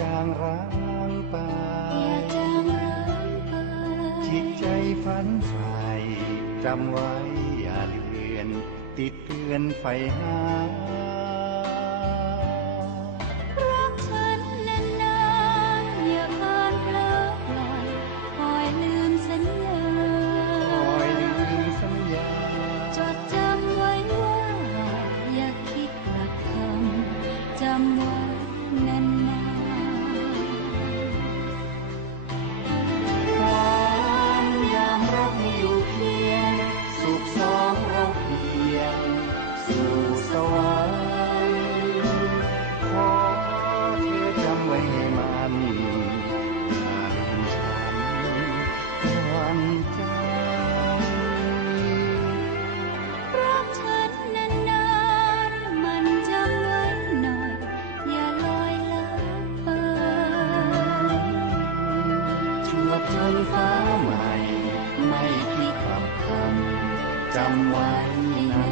จางร้างไปอย่าจางร้างไปจิตใจฝันใฝ่จำไว้อย่าเลือนติดเตือนไฟหารักฉันนานๆอย่าเกินเพลอปล่อยคอยลืมสัญญาคอยลืมสัญญาจดจำไว้ว่าอย่าคิดกลับคำจำไว้นานๆความยามรักมีอยู่เพียงสุขสองเราเพียงสู่สวรรค์ขอเธอจำไว้ให้มันอย่าลืมฉันวันใจรักฉันนานๆมันจำไว้หน่อยอย่าลอยละไปจวบจนฟ้าใหม่ไม่คิดกลับคำจำไว้นาน